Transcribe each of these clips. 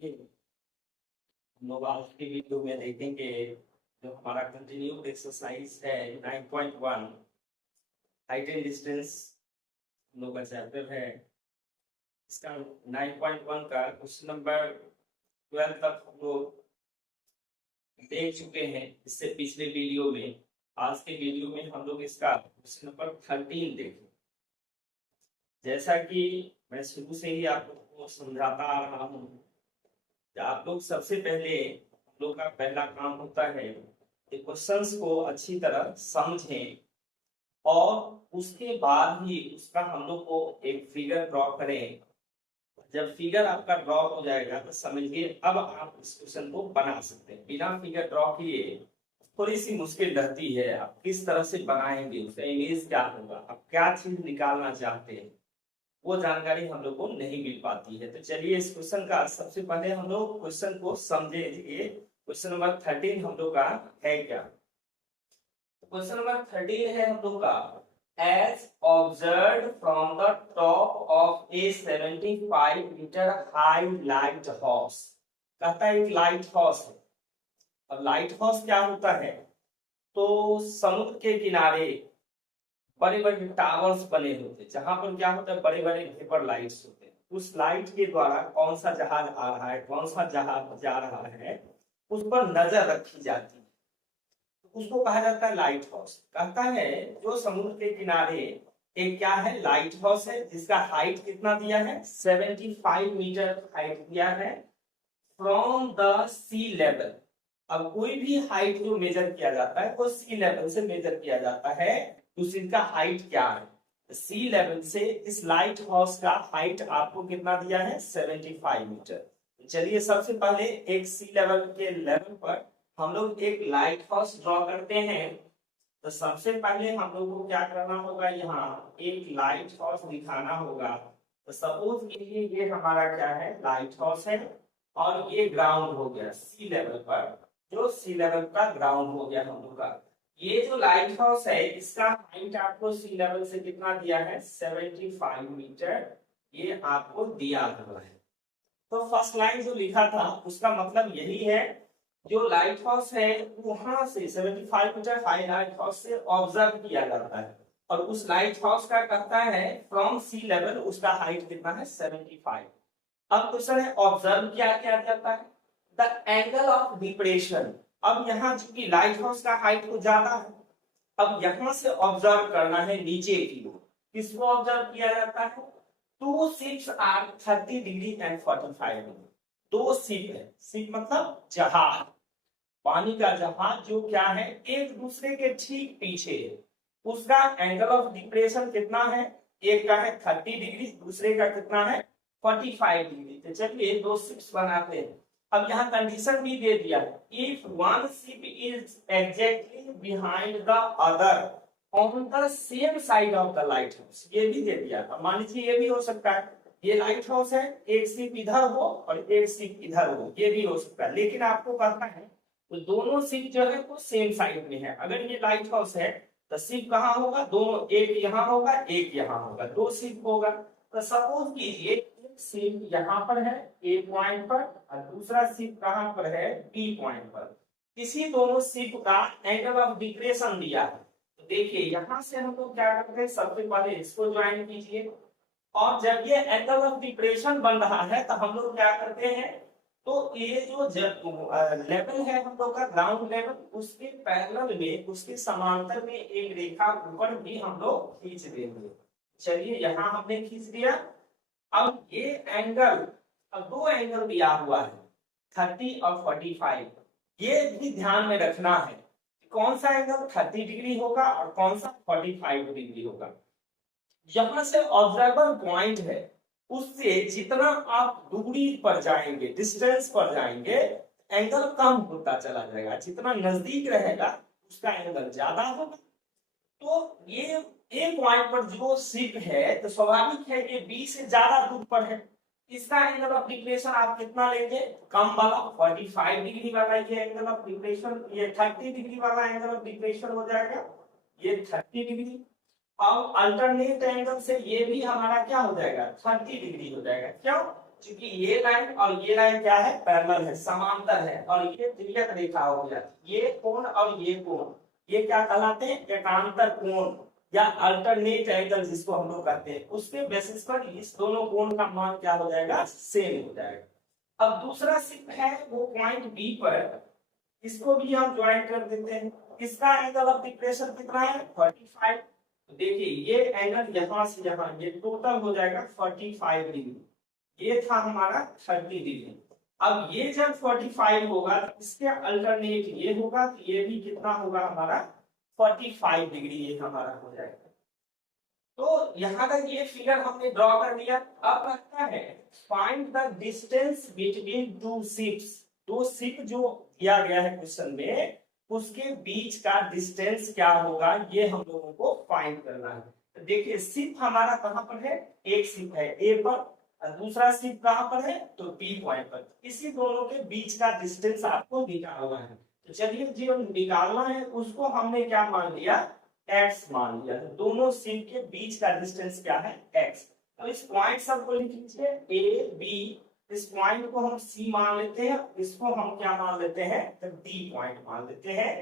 चलिए हम लोग आज की वीडियो में देखेंगे जो हमारा कंटिन्यूड एक्सरसाइज है 9.1 हाइट एंड डिस्टेंस हम लोग का चैप्टर है। इसका 9.1 का क्वेश्चन नंबर 12 तक हम लोग देख चुके हैं इससे पिछले वीडियो में। आज के वीडियो में हम लोग इसका क्वेश्चन नंबर 13 देखें। जैसा कि मैं शुरू से ही आप लोगों को समझाता आ रहा हूँ, आप लोग सबसे पहले हम लोग का पहला काम होता है कि क्वेश्चंस को अच्छी तरह समझें और उसके बाद ही उसका हम लोग को एक फिगर ड्रॉ करें। जब फिगर आपका ड्रॉ हो जाएगा तो समझिए अब आप इस क्वेश्चन को बना सकते हैं। बिना फिगर ड्रॉ किए थोड़ी सी मुश्किल रहती है। आप किस तरह से बनाएंगे, उसका इमेज क्या होगा, आप क्या चीज निकालना चाहते हैं, वो जानकारी हम लोग को नहीं मिल पाती है। तो चलिए इस क्वेश्चन का सबसे पहले हम लोग क्वेश्चन को समझेंगे। क्वेश्चन नंबर 13 हम लोग का है क्या? क्वेश्चन नंबर 13 है हम लोग का, as observed from the top of a 75 meter high lighthouse। कहता है एक लाइट हाउस है। और लाइट हाउस क्या होता है? तो समुद्र के किनारे बड़े बड़े टावर्स बने होते हैं जहां पर क्या होता है, बड़े बड़े वेपर लाइट्स होते हैं। उस लाइट के द्वारा कौन सा जहाज आ रहा है, कौन सा जहाज जा रहा है, उस पर नजर रखी जाती है, तो उसको कहा जाता है लाइट हाउस। कहता है जो समुद्र के किनारे एक क्या है, लाइट हाउस है, जिसका हाइट कितना दिया है, 75 मीटर हाइट दिया है फ्रॉम द सी लेवल। अब कोई भी हाइट जो मेजर किया जाता है वो सी लेवल से मेजर किया जाता है। तो इसका हाइट क्या है, सी लेवल से इस लाइट हाउस का हाइट आपको कितना दिया है, 75 मीटर। चलिए सबसे पहले एक सी लेवल के लेवल पर हम लोग एक लाइट हाउस ड्रॉ करते हैं। तो सबसे पहले हम लोग को क्या करना होगा, यहाँ एक लाइट हाउस दिखाना होगा। तो सपोज कीजिए ये हमारा क्या है, लाइट हाउस है और ये ग्राउंड हो गया सी लेवल पर, जो सी लेवल का ग्राउंड हो गया हम लोग का। ये जो लाइट हाउस है इसका हाइट आपको सी लेवल से कितना दिया है, 75 मीटर ये आपको दिया हुआ है। तो फर्स्ट लाइन जो लिखा था उसका मतलब यही है, जो लाइट हाउस है वहां से 75 मीटर हाई लाइट हाउस से ऑब्जर्व किया जाता है और उस लाइट हाउस का कहता है फ्रॉम सी लेवल उसका हाइट कितना है, 75। अब क्वेश्चन है ऑब्जर्व क्या किया जाता है, द एंगल ऑफ डिप्रेशन। अब यहाँ चूंकि लाइट हाउस का हाइट कुछ ज्यादा है, अब यहाँ से ऑब्जर्व करना है नीचे की ओर। किसको ऑब्जर्व किया जाता है, two ships are 30 degree and 45 degree. दो शिप है, शिप मतलब जहाज, पानी का जहाज जो क्या है एक दूसरे के ठीक पीछे है। उसका एंगल ऑफ डिप्रेशन कितना है, एक का है 30 डिग्री, दूसरे का कितना है 45 डिग्री। तो चलिए दो शिप्स बनाते हैं। अब यहाँ कंडीशन भी दे दिया है, if one ship is exactly behind the other on the same side of the light house, ये भी दे दिया। अब मान लीजिए ये भी हो सकता है, ये लाइट हाउस है, एक शिप इधर हो और एक शिप इधर हो, ये भी हो सकता है। लेकिन आपको कहना है तो दोनों शिप जो है वो सेम साइड में है। अगर ये लाइट हाउस है तो शिप कहाँ होगा, दोनों, एक यहाँ होगा एक यहाँ होगा, दो शिप होगा। तो सपोज कीजिए एक शिप यहाँ पर है ए पॉइंट पर और दूसरा शिप कहाँ पर है, बी पॉइंट पर। किसी दोनों शिप का एंगल ऑफ डिप्रेशन दिया है। तो देखिए यहाँ से हम लोग क्या करते हैं, सबसे पहले इसको ज्वाइन कीजिए और जब ये एंगल ऑफ डिप्रेशन बन रहा है तो हम लोग क्या करते हैं, तो ये जो लेवल है हम लोग का ग्राउंड लेवल, उसके पैरेलल में उसके समांतर में एक रेखा ऊपर भी हम लोग खींच देंगे। चलिए यहाँ हमने खींच दिया। अब ये एंगल, अब दो एंगल दिया हुआ है 30 और 45, ये भी ध्यान में रखना है कौन सा एंगल 30 डिग्री होगा और कौन सा 45 डिग्री होगा। यहां से ऑब्जर्वर पॉइंट है उससे जितना आप दूरी पर जाएंगे, डिस्टेंस पर जाएंगे, एंगल कम होता चला जाएगा। जितना नजदीक रहेगा उसका एंगल ज्यादा होगा। तो ये ए पॉइंट पर जो शिप है तो स्वाभाविक है ये बी से ज्यादा दूर पर है, इसका एंगल ऑफ डिप्रेशन आप कितना लेंगे, कम वाला 45 डिग्री वाला ये एंगल ऑफ डिप्रेशन, ये 30 डिग्री वाला एंगल ऑफ डिप्रेशन हो जाएगा, ये 30 डिग्री। अब अल्टरनेट एंगल से ये भी हमारा क्या हो जाएगा, 30 डिग्री हो जाएगा। क्यों, क्योंकि ये लाइन और ये लाइन क्या है, पैरेलल है, समांतर है, और ये तिर्यक रेखा हो गया। ये कोण और ये कोण, ये क्या कहलाते हैं, एकांतर कोण या अल्टरनेट एंगल जिसको हम लोग कहते हैं। उसके बेसिस पर इस दोनों कोण का मान क्या हो जाएगा, सेम हो जाएगा। अब दूसरा सिर्फ है वो पॉइंट बी पर, इसको भी हम ज्वाइन कर देते हैं। इसका एंगल ऑफ डिप्रेशन कितना है, 45। देखिए ये एंगल यहां से यहां, ये टोटल हो जाएगा 45 डिग्री। ये था हमारा 30 डिग्री। अब ये जब 45 होगा तो इसके अल्टरनेट ये होगा, तो ये भी कितना होगा हमारा 45 डिग्री, ये हमारा हो जाएगा। तो यहाँ तक ये फिगर हमने ड्रॉ कर लिया। अब लगता है find the distance between two ships. दो शिप जो दिया गया है क्वेश्चन में, उसके बीच का डिस्टेंस क्या होगा, ये हम लोगों को फाइंड करना है। तो देखिए शिप हमारा कहाँ पर है, एक शिप है ए पर और दूसरा शिप कहाँ पर है, तो बी पॉइंट पर। इसी दोनों के बीच का डिस्टेंस आपको निकालना है। तो चलिए जो निकालना है उसको हमने क्या मान लिया, x मान लिया। तो दोनों शिप के बीच का डिस्टेंस क्या है, x। तो इस पॉइंट सब को लिख लीजिए ए बी, इस पॉइंट को हम C मान लेते हैं, इसको हम क्या मान लेते हैं, तो D पॉइंट मान लेते हैं।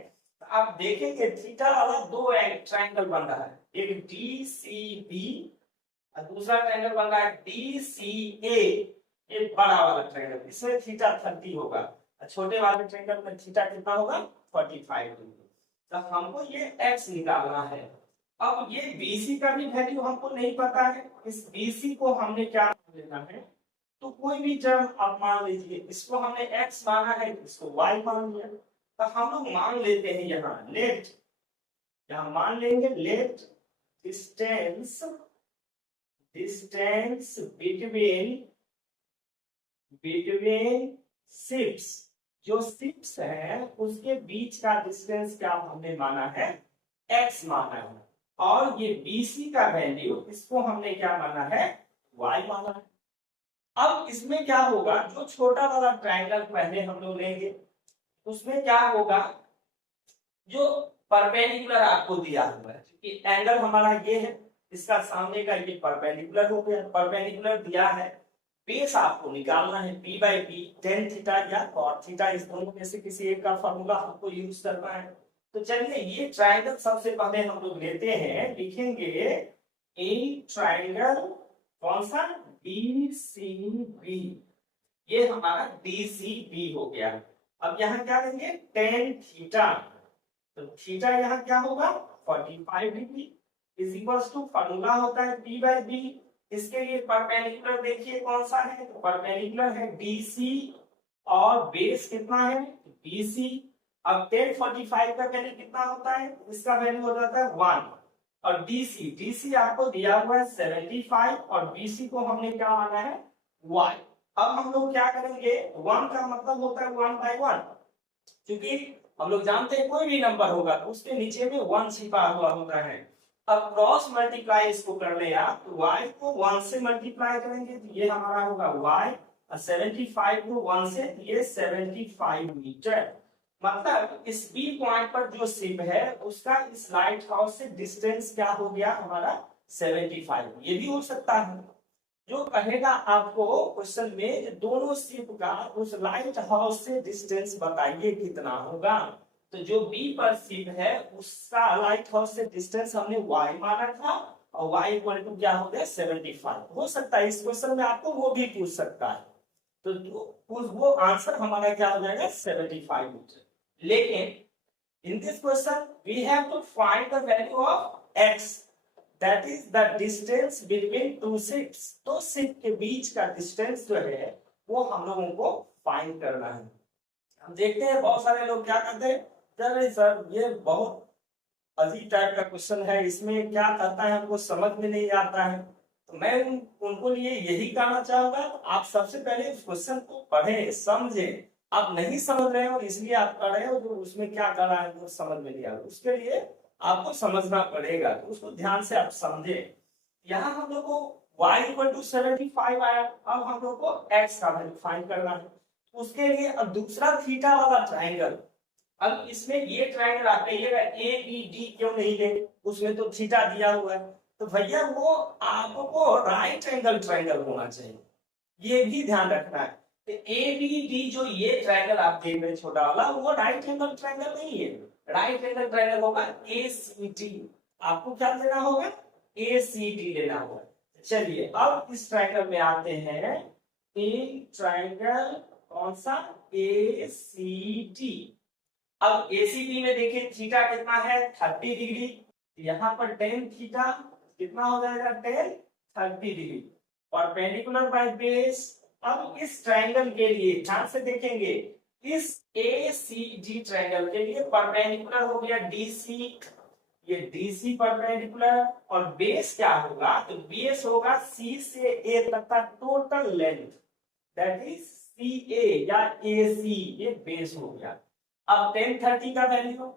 तो आप देखेंगे थीटा वाला दो ट्रायंगल बन रहा है, एक DCB और दूसरा ट्रायंगल बन रहा है DCA। एक बड़ा वाला ट्रायंगल, इसमें थीटा 30 होगा, छोटे वाले ट्रायंगल में थीटा कितना होगा, 45 डिग्री। तो हमको ये x निकालना है। अब ये BC का भी वैल्यू हमको नहीं पता है, इस BC को हमने क्या मान लेना है, तो कोई भी टर्म आप मान लीजिए, इसको हमने x माना है, इसको y मान लिया। तो हम लोग मान लेते हैं यहाँ लेट, यहाँ मान लेंगे लेट डिस्टेंस बिटवीन शिप्स। जो शिप्स है उसके बीच का डिस्टेंस क्या हमने माना है, x माना है। और ये BC का वैल्यू, इसको हमने क्या माना है, y माना है। अब इसमें क्या होगा, जो छोटा वाला ट्रायंगल पहले हम लोग लेंगे, उसमें क्या होगा, जो परपेंडिकुलर आपको दिया हुआ है, क्योंकि एंगल हमारा ये है, इसका सामने का ये परपेंडिकुलर हो गया, परपेंडिकुलर दिया है। बेस आपको निकालना है p by B, tan theta या कॉट थीटा, इस दोनों में से किसी एक का फॉर्मूला हमको यूज करना है। तो चलिए ये ट्रायंगल सबसे पहले हम लोग लेते हैं, लिखेंगे ए ट्रायंगल कौन सा, DCB। ये हमारा DCB हो गया। अब यहाँ क्या लेंगे, टेन थीटा, तो थीटा यहाँ क्या होगा 45 degree is equals to, formula होता है p बाई बी। इसके लिए परपेंडिकुलर देखिए कौन सा है, तो परपेंडिकुलर है DC और बेस कितना है, BC। अब tan 45 का वैल्यू कितना होता है, इसका वैल्यू हो जाता है 1। और DC आपको दिया हुआ है 75 और BC को हमने क्या माना है, y। अब हम लोग क्या करेंगे, 1 का मतलब होता है 1 बाई 1, क्योंकि हम लोग जानते हैं कोई भी नंबर होगा तो उसके नीचे में 1 छिपा हुआ होता है। अब क्रॉस मल्टीप्लाई इसको कर ले आप, तो y को 1 से मल्टीप्लाई करेंगे तो ये हमारा होगा y, और 75 को 1 से, ये 75 मीटर। मतलब इस बी पॉइंट पर जो शिप है उसका इस लाइट हाउस से डिस्टेंस क्या हो गया हमारा 75। ये भी हो सकता है, जो कहेगा आपको क्वेश्चन में दोनों शिप का उस लाइट हाउस से डिस्टेंस बताइए कितना होगा। तो जो बी पर शिप है उसका लाइट हाउस से डिस्टेंस हमने y माना था, और y इक्वल टू क्या हो गया 75। हो सकता है इस क्वेश्चन में आपको वो भी पूछ सकता है, तो वो आंसर हमारा क्या हो जाएगा 75 मीटर। लेकिन in this question we have to find the value of x, that is the distance between two ships। तो शिप के बीच का डिस्टेंस जो है वो हम लोगों को फाइंड करना है। हम देखते हैं बहुत सारे लोग क्या करते हैं, चलिए सर ये बहुत अजीब टाइप का क्वेश्चन है, इसमें क्या करता है हमको समझ में नहीं आता है। तो मैं उनको लिए यही कहना चाहूंगा, आप सबसे पहले उस क्वेश्चन को पढ़े समझे। आप नहीं समझ रहे हो इसलिए आप कर रहे हो, जो उसमें क्या कर रहा है वो समझ में नहीं आ रहा, उसके लिए आपको समझना पड़ेगा, तो उसको ध्यान से आप समझे। यहाँ हम लोग को y इक्वल टू 75 आया, अब हम लोग को x का वैल्यू फाइंड करना है। उसके लिए अब दूसरा थीटा वाला ट्रायंगल, अब इसमें ये ट्रायंगल आप कहिएगा ABD क्यों नहीं लेंगे, उसमें तो थीटा दिया हुआ है। तो भैया वो आपको राइट एंगल ट्रायंगल होना चाहिए, ये भी ध्यान रखना है। तो ABD जो ये ट्रायंगल आप देख रहे हैं छोटा वाला, वो राइट एंगल ट्रायंगल नहीं है। राइट एंगल ट्रायंगल होगा ACD। आपको क्या लेना होगा? ACD लेना होगा। चलिए अब इस ट्रायंगल में आते हैं। इन ट्रायंगल कौन सा? ACD। अब ACD में देखिए थीटा कितना है? 30 डिग्री। यहाँ पर टेन थीटा कितना हो जाएगा? 10 30 डिग्री। Perpendicular by base. अब इस ट्रायंगल के लिए ध्यान से देखेंगे, इस ACD ट्रायंगल के लिए परपेंडिकुलर हो गया DC, ये DC परपेंडिकुलर, और बेस क्या होगा? तो बेस होगा C से A तक का total length, that is CA या AC, ये बेस हो गया। अब 1030 का वैल्यू,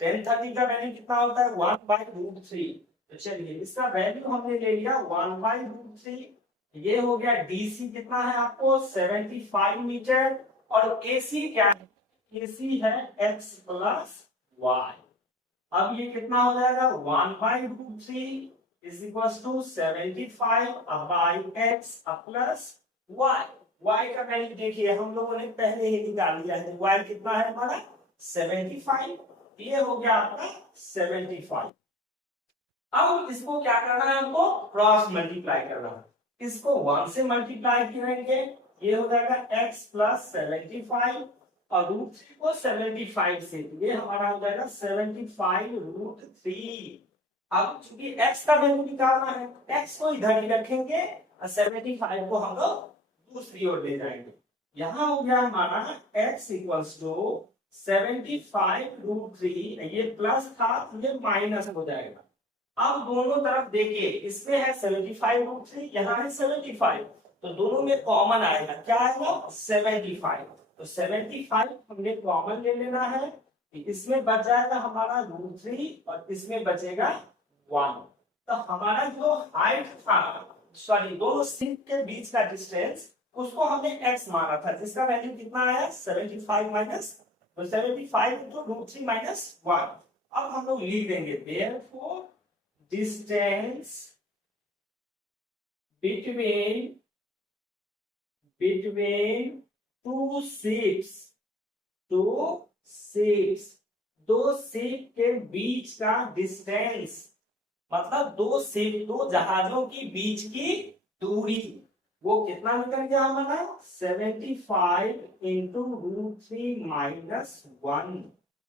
1030 का वैल्यू कितना होता है? 1/√3। तो चलिए इसका वैल्यू हमने ले लिया 1/√3। ये हो गया। DC कितना है आपको? 75 मीटर। और AC क्या है? AC है x प्लस y। अब ये कितना हो जाएगा? 1/√3 is equal to 75 by x plus y। y का वैल्यू देखिए हम लोगों ने पहले ही निकाल लिया है। y कितना है हमारा? 75। ये हो गया आपका 75। अब इसको क्या करना है? हमको क्रॉस मल्टीप्लाई करना है। इसको 1 से मल्टीप्लाई करेंगे, ये हो जाएगा x प्लस 75 और √3 को 75 से, ये हमारा हो जाएगा 75√3। अब चूंकि x का वैल्यू निकालना है, x को इधर ही रखेंगे और 75 को हम लोग दूसरी ओर ले जाएंगे। यहाँ हो गया हमारा x इक्वल्स टू 75√3, ये प्लस था ये माइनस हो जाएगा। अब दोनों तरफ देखिए, इसमें है 75√3, यहाँ है 75, तो दोनों में कॉमन आएगा। क्या आएगा? 75। तो 75 हमने कॉमन ले लेना है। इसमें बच जाएगा हमारा √3 और इसमें बचेगा 1। तो हमारा जो हाइट था, सॉरी दोनों सिंक के बीच का डिस्टेंस, उसको हमने x माना था, जिसका वैल्यू कितना आया? 75 माइनस, तो 75 इंटू √3 माइनस 1। अब हम लोग लिख देंगे therefore distance between two ships, दो शिप के बीच का डिस्टेंस, मतलब दो शिप, दो जहाजों की बीच की दूरी, वो कितना निकल गया हमारा? 75 इंटू √3 माइनस 1,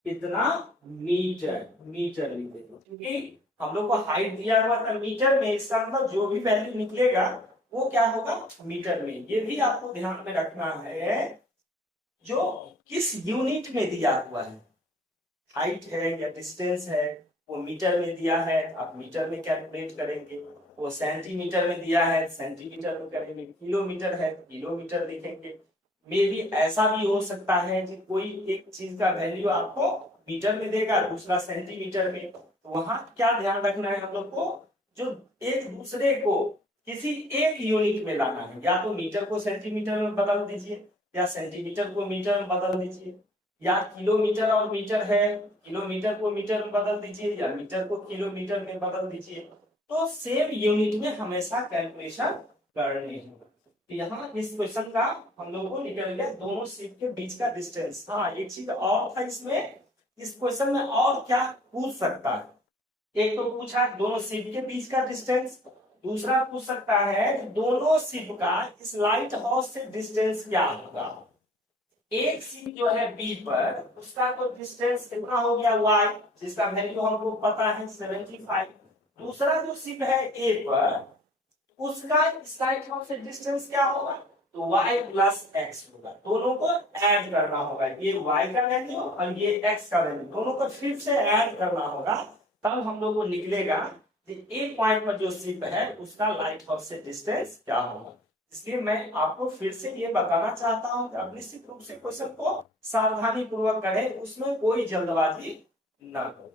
कितना? मीटर। मीटर लिख देंगे, क्योंकि हम लोग को हाइट दिया हुआ था मीटर में, इसका मतलब जो भी वैल्यू निकलेगा वो क्या होगा? मीटर में। ये भी आपको ध्यान में रखना है, जो किस यूनिट में दिया हुआ है, हाइट है या डिस्टेंस है, वो मीटर में दिया है, आप मीटर में कैलकुलेट करेंगे। वो सेंटीमीटर में दिया है, सेंटीमीटर में करेंगे। किलोमीटर है, किलोमीटर लिखेंगे। मे भी ऐसा भी हो सकता है कि कोई एक चीज का वैल्यू आपको मीटर में देगा, दूसरा सेंटीमीटर में। तो वहां क्या ध्यान रखना है हम लोग को? जो एक दूसरे को किसी एक यूनिट में लाना है, या तो मीटर को सेंटीमीटर में बदल दीजिए, या सेंटीमीटर को मीटर में बदल दीजिए, या किलोमीटर और मीटर है, किलोमीटर को मीटर में बदल दीजिए, या मीटर को किलोमीटर में बदल दीजिए। तो सेम यूनिट में हमेशा कैलकुलेशन करनी है। यहाँ इस क्वेश्चन का हम लोग को निकल गया दोनों शिप के बीच का डिस्टेंस। हाँ, एक चीज और था इसमें, इस क्वेश्चन में और क्या पूछ सकता है? एक तो पूछा दोनों शिप के बीच का डिस्टेंस, दूसरा पूछ सकता है दोनों शिप का इस लाइट हाउस से डिस्टेंस क्या होगा। एक शिप जो है बी पर, उसका तो डिस्टेंस कितना हो गया? y, जिसका वैल्यू हमको पता है 75। दूसरा जो शिप है ए पर, उसका इस लाइट हाउस से डिस्टेंस क्या होगा? तो y प्लस x होगा। दोनों को ऐड करना होगा, ये y का वैल्यू और ये x का वैल्यू, दोनों को फिर से ऐड करना होगा, तब हम लोग को निकलेगा कि एक पॉइंट पर जो शिप है उसका लाइट हाउस से डिस्टेंस क्या होगा। इसलिए मैं आपको फिर से ये बताना चाहता हूं कि आप निश्चित रूप से क्वेश्चन को सावधानी पूर्वक करें, उसमें कोई जल्दबाजी ना करें।